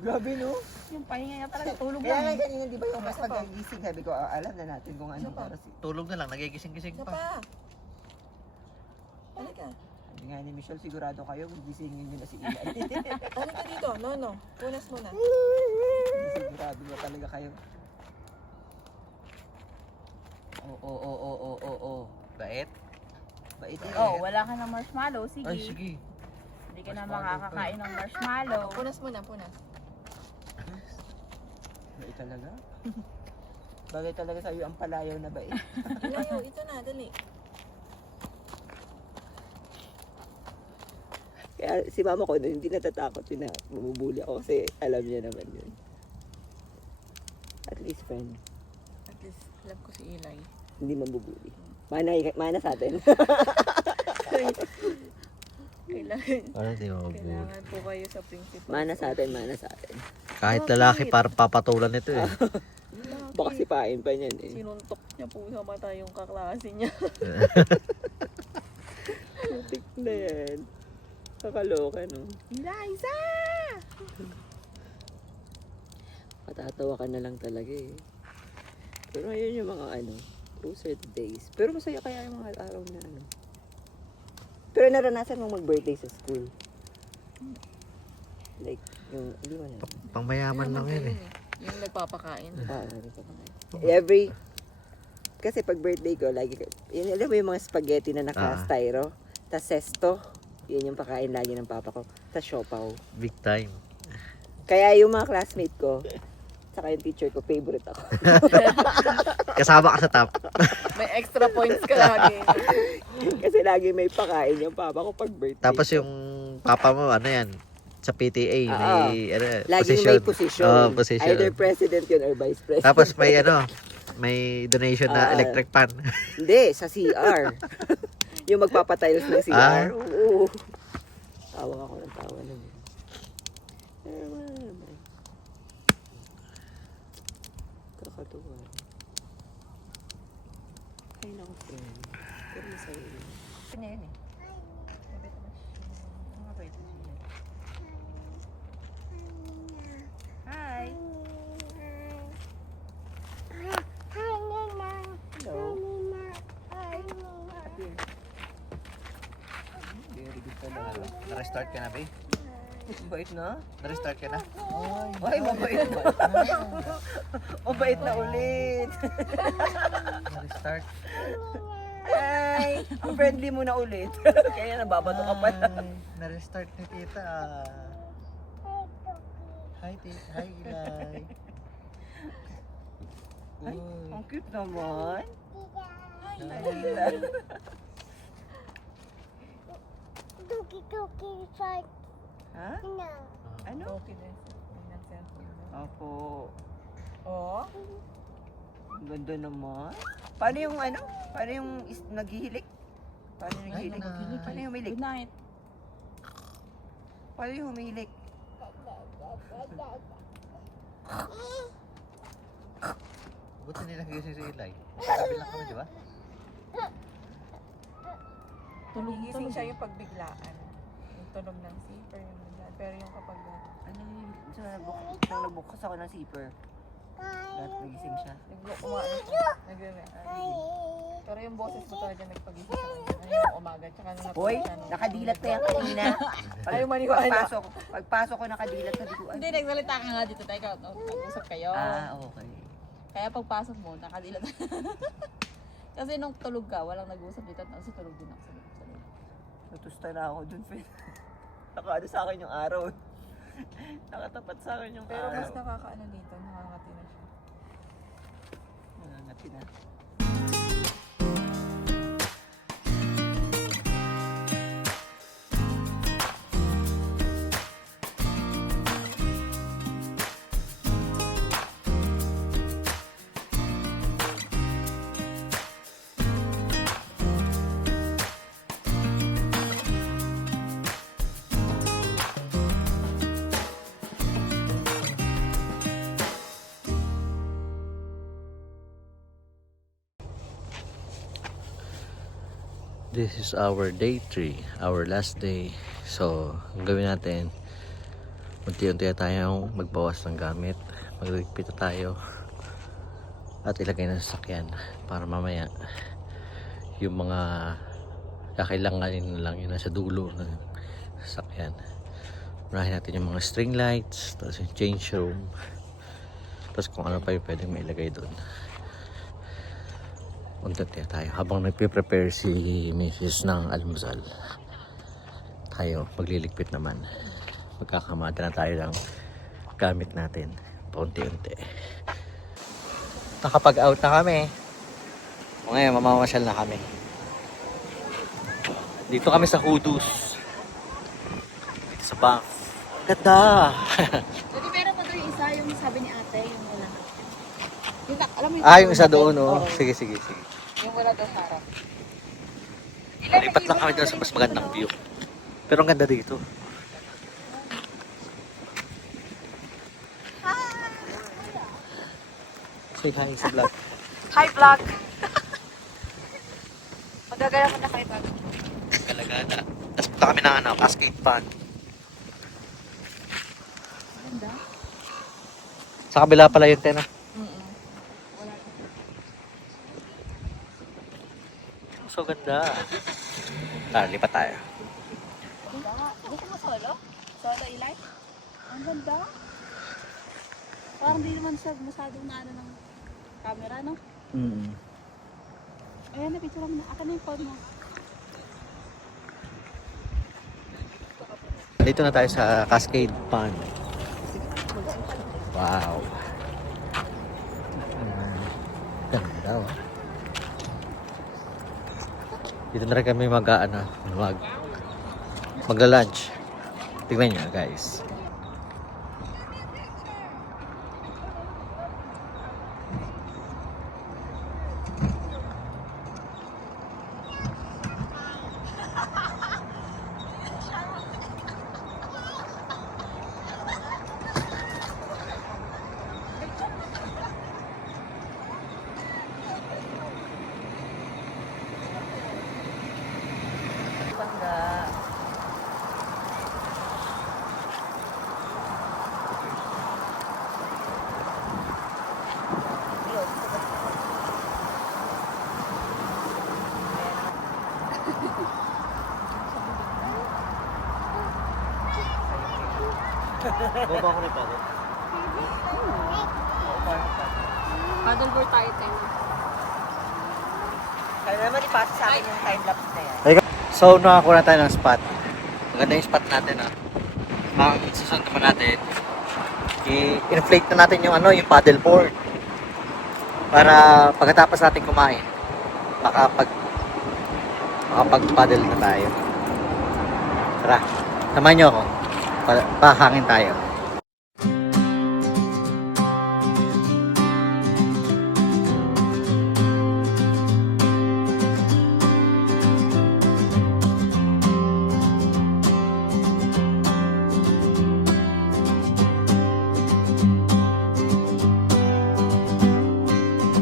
Grabe, no? Yung pahinga niya talaga, tulog Kaya nga lang. kanina, di ba yung mas Isa pa. pag-gising, sabi ko, alam na natin kung ano Isa pa. oras. Tulog na lang, nagigising-gising Isa pa. pa. Halika. Sabi nga ni Michelle, sigurado kayo, gisingin nyo na si Ian. Halika dito. No. Punas muna. Sigurado ba talaga kayo? Oo. Bait? Bait yun. Oh, wala ka ng marshmallow, sige. Ay, sige. Hindi ka na Marshmallow makakakain ng marshmallow. Punas muna, punas. Bait talaga? Bagay talaga sa'yo ang palayaw na bait. Ilayo, ito na, dali. Kaya si mama ko hindi natatakot yun na bumubuli ako kasi alam niya naman yun. At least friend, At least, alam ko si Eli. hindi mambubuli. Mana sa atin. Ano di mo Kailangan po kayo sa principal. mana sa atin. Kahit lalaki, parang papatulan ito eh. Baka sipain pa niyan eh. Sinuntok niya po sa mata yung kaklase niya. Putik na yan. Kakaloka, no? Eliza! Matatawa ka na lang talaga eh. Pero ayun yung mga those are the days. Pero masaya kaya yung mga araw na Pero naranasan mong mag-birthday sa school? Like, yung, hindi mo na. Pangmayaman lang yun eh. Yung nagpapakain. Kasi pag birthday ko, lagi, yun, alam mo yung mga spaghetti na naka-styro, tas sesto, yun yung pakain lagi ng papa ko, tas siopaw. Big time. Kaya yung mga classmate ko, saka yung teacher ko, favorite ako. Kasama ka sa top. May extra points ka lagi. Kasi lagi may pakain yung papa ko pag birthday. Tapos yung papa mo, ano yan? Sa PTA, may lagi may position. Position. Either president yun or vice president. Tapos may donation na electric pan. Hindi, sa CR. Yung magpapatiles ng CR. Oo. Tawag ako ng tawa lang. Pero wala naman. Kakatuwa. Ay, naku, friend. Pero masaya yun. Kanya yun eh. Hi! Hello. Very good pala. Na-restart ka na, babe? Bait na? Na-restart ka na? Ay, mabait na. Mabait na ulit. Na-restart? Ay, friendly mo na ulit. Kaya nababato ka pa. Na-restart ni tita. Hi, tita. Hi, Eli. Ay, ang cute naman. Tuki-tuki fight Ha? na. Ano? Okay din. Yun ang cellphone mo. Opo. Oh? Ang ganda naman. Paano yung ano? Paano yung naghihilik? Paano yung naghihilik? night. Paano yung humilik? Good night. Paano yung humihilik? Buti nila nagising si Eli. Sabi lang kami, di ba? Gising siya yung pagbiglaan. Yung tunog ng zipper, yung biglaan. Pero yung kapag Ano yung nang nagbukas ako ng zipper? Lahat nagising siya. umaano siya, pero yung boses ko talaga nagpagising sa kanya. Ano yung umaga, tsaka nung Hoy, napagod siya nung- nakadilat pa yan kanina. Ayaw maniwala. Pagpasok ko nakadilat sabi ko, Hindi, nagsalita ka nga dito. Teka, nag-usap kayo. okay. Kaya pagpasok mo, nakadilat. Kasi nung tulog ka, walang nag-usap dito. Tapos tulog din ako sa loob. Natusta na ako dun, friend. Nakaano sa akin yung araw. Nakatapat sa akin yung Pero mas araw. nakakaano dito, nakakati na siya. Nangangati na. This is our day 3, our last day. So, ang gawin natin, unti-unti na tayong magbawas ng gamit. Magligpit na tayo. At ilagay na sa sasakyan para mamaya yung mga kakailanganin na lang yun nasa dulo ng sasakyan. Unahin natin yung mga string lights, tapos yung change room, tapos kung ano pa yung pwedeng mailagay doon. Unti-unti na tayo habang nagpe-prepare si Mrs. ng almusal. Tayo magliligpit naman. Magkakamada na tayo ng gamit natin paunti-unti. Nakapag-out na kami. O ngayon mamamasyal na kami. Dito kami sa Hudus. Dito sa Banff. Ganda! Pwede meron pa doon yung isa, yung sabi ni ate, yung wala. Yung, alam mo Yung isa doon, oh. Oo. Sige. Yung wala doon sa harap. Lipat lang kami doon sa mas magandang view. Pero ang ganda dito. Say hi sa vlog. Hi, vlog! Magagaya mo na kayo bago. Kalagana. Tapos punta kami ng Cascade Pond. Ganda. Sa kabila pala yung tena. So ganda. Tara, lipat tayo. Gusto mo solo? Solo, Eli? Ang ganda. Parang di naman siya masyadong na ano ng camera, no? Ayan, na-picture mo na. Akin na yung phone mo. Dito na tayo sa Cascade Pond. Wow. Ganda, oh. Dito na rin kami magla-lunch. Tingnan nyo, guys. Baba ko na paddle. Paddleboard tayo, tayo. Kaya naman ipasa sa akin yung time-lapse na yan. So, nakakuha na tayo ng spot. Maganda yung spot natin, ah. Ang susunod naman natin, i-inflate na natin yung yung paddleboard. para pagkatapos natin kumain, makapag-paddle na tayo. Tara, samahan nyo ako. Pahangin tayo.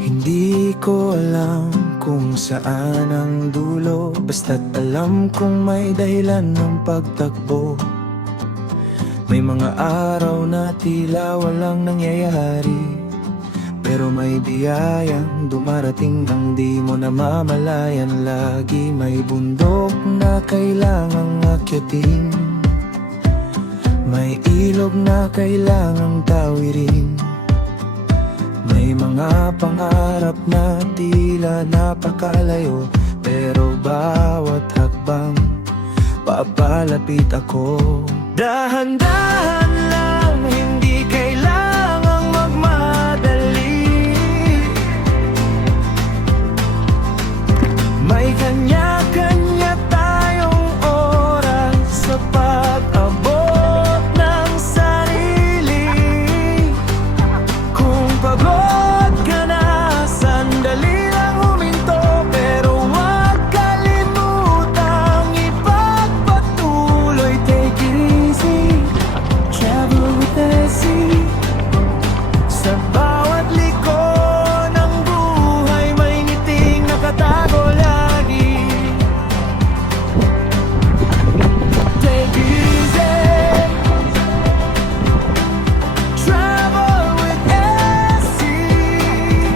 Hindi ko alam kung saan ang dulo, basta't alam kong may dahilan ng pagtakbo. May mga araw na tila walang nangyayari, pero may biyayang dumarating nang di mo namamalayan. Lagi may bundok na kailangang akyatin, may ilog na kailangang tawirin. May mga pangarap na tila napakalayo, pero bawat hakbang papalapit ako. Dahan-dahan lang, hindi kailangang magmadali. May kanya-kanya tayong oras sa pag-abot ng sarili. Kung pagod ka na, sandali lang huminto, pero huwag kalimutang ipagpatuloy. Take it easy, travel with Essie. Sa bawat liko ng buhay, may ngiting nakatago lagi. Take it easy, travel with Essie.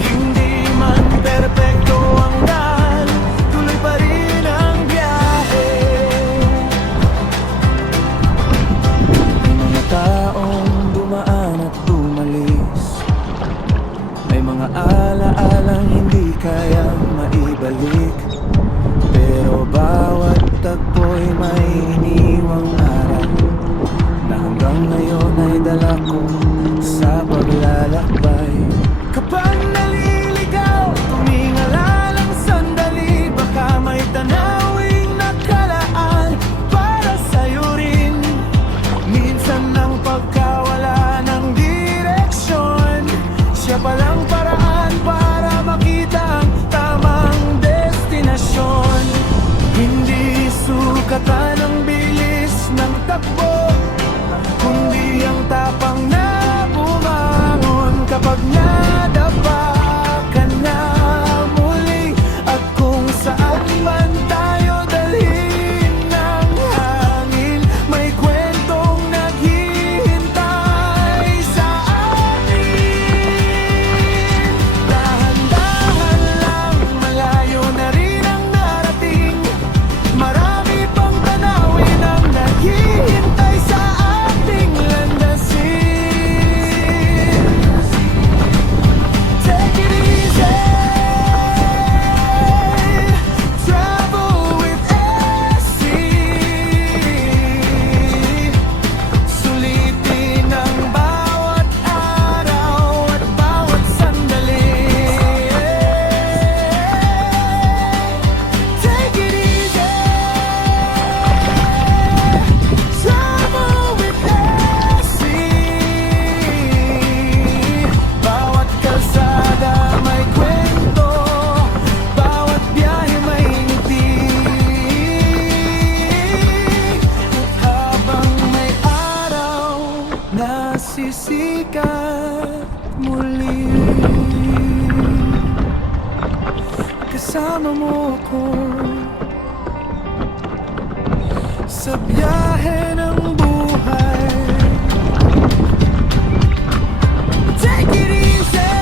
Hindi man perpekto ang daan, tuloy pa rin ang biyahe. May mga taong dumaan at tumalis, may mga alaalang hindi kayang maibalik, pero bawat tagpo'y may iniwang aral na hanggang ngayon ay dala ko sa paglalakbay. Kapag naliligaw, tumingala lang sandali, baka may tanawing nakalaan para sa'yo rin. Minsan ng pagkawala ng direksyon, siya palang paraan para makita ang tamang destinasyon. Hindi sukatan ang bilis ng takbo, kundi ang tapang na bumangon kapag nadapa ka na muli. At kung saan man tayo dalhin ng hangin, may kwentong naghihintay sa atin. Dahan-dahan lang, malayo na rin ang narating, marami pang tanawin ang naghihintay sa ating landasin. Take it easy, travel with Essie. Sulitin ang bawat araw at bawat sandali. Take it easy, travel with Essie. Bawat kalsada may kwento, bawat biyahe may ngiti. Habang may araw na sisikat muli, kasama mo ako sa biyahe ng buhay. Take it easy,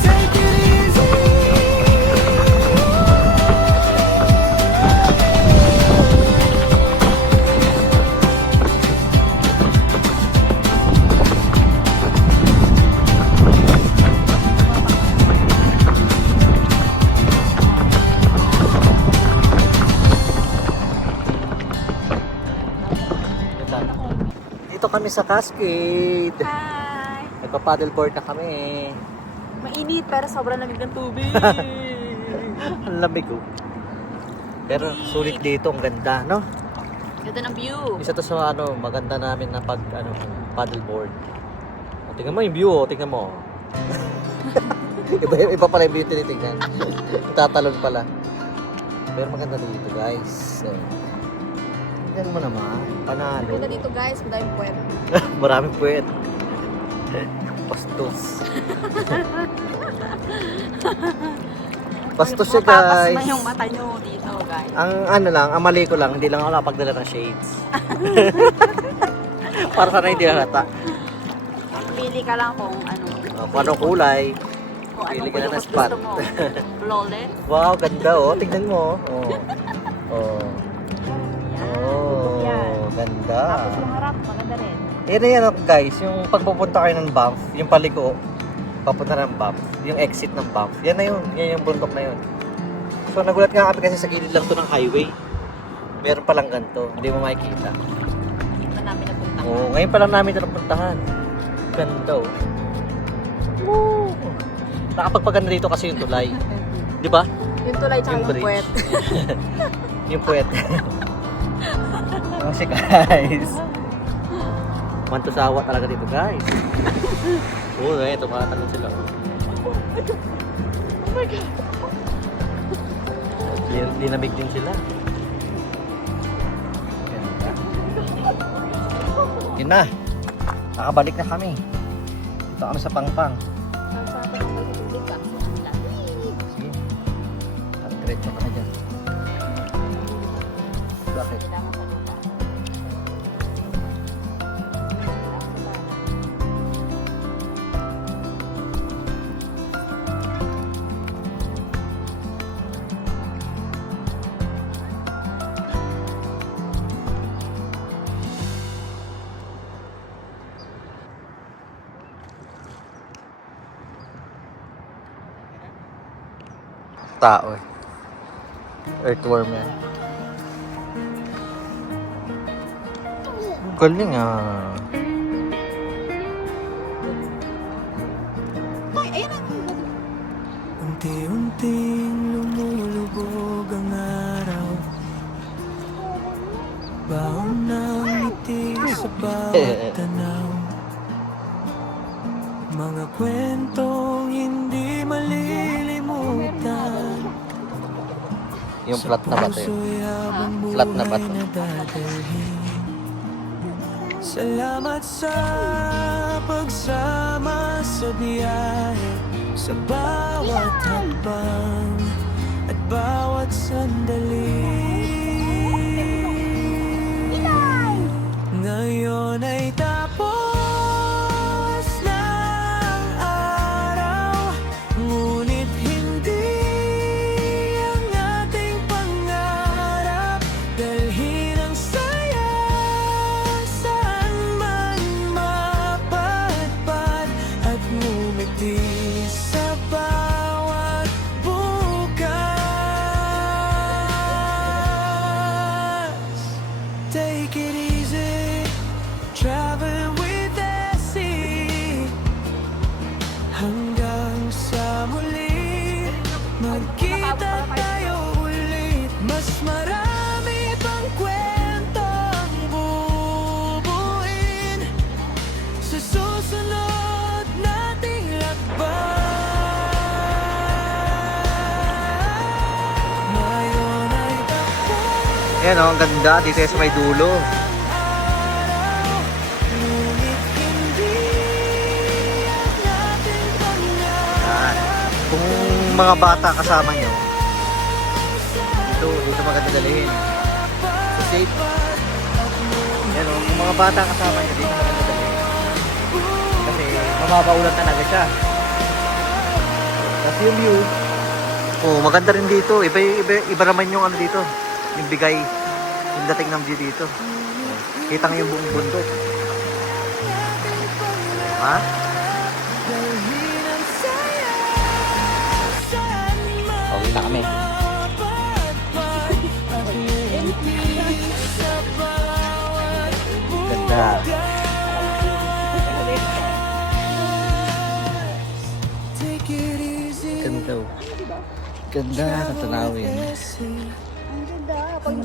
take it easy. kami sa Cascade. Hi! Nagpa-paddleboard na kami. Mainit pero sobrang lamig ng tubig. Ang lamig oh. Pero sulit dito, ang ganda, no? Ganda ng view. Isa to sa maganda namin na paddleboard. O, tingnan mo yung view, tingnan mo. iba pala yung view tinitingnan. Tatalon pala. Pero maganda dito, guys. Tingnan mo naman, panalo. Ganda dito guys, madaming puwet. Maraming puwet. Pastos. Pastos siya, Mapapas guys. na yung mata nyo dito guys. Ang mali ko lang, hindi lang ako nakapagdala ng shades. Para sana hindi halata. Pili ka lang kung ano. Kung anong kulay. Kung Pili anong ka na ng kulay spot. gusto mo. Flawless. Wow, ganda oh. Tignan mo. Oh. Oh. Oh, ganda. Tapos yung harap, maganda rin. Yan oh, guys, yung pagpupunta kayo ng Banff, yung paliko, papunta ng Banff, yung exit ng Banff, yan na yun, yan yung bundok na yun. So nagulat nga kami kasi sa gilid lang to ng highway. Meron palang ganito, hindi mo makikita. Hindi pa namin napunta. Oo, ngayon pa lang namin ito napuntahan. Ganda oh. Woo! Nakapagpaganda dito kasi yung tulay. Di ba? Yung tulay tsaka yung bridge. puwet. Yung puwet. Kasi guys. Mantusawa talaga dito guys. Oo, ito makatalon sila. Oh my God. Dinamig din sila. Yun na. Nakabalik na kami. Dito kami sa Pangpang. Sige. At diretso ka na dyan. Bakit? Tao eh. Earthworm yan. Galing ah. Unti-unting lumulubog ang araw, baon ng ngiti sa bawat tanaw, mga kwentong hindi malilimutan. Yung flat na bato yun. Flat na bato. Salamat sa pagsama sa biyahe, sa bawat hakbang at bawat sandali. Ngayon ay tapos na ang araw, ngunit hindi ang ating pangarap. Dalhin ang saya saan man mapadpad at ngumiti sa bawat bukas. Take it easy, travel with Essie, hanggang sa muli magkita tayo ulit. Mas marami pang kwentong bubuin sa susunod nating lakbay. Ngayon ay tapos Ayan oh, ang ganda. Dito sa may dulo. ngunit hindi ang ating pangarap. Yan. Kung mga bata kasama nyo, dito maganda dalhin. So safe. Yan oh, kung mga bata kasama nyo, dito maganda dalhin. Kasi mababaulan talaga siya. Kasi yung view, oh, maganda rin dito. Iba naman yung ano dito. Yung bigay, yung dating ng view dito. Kita nga yung buong bundok. Ha? Pauwi na kami. Ganda. Ganda ng tanawin. Ang ganda. Pag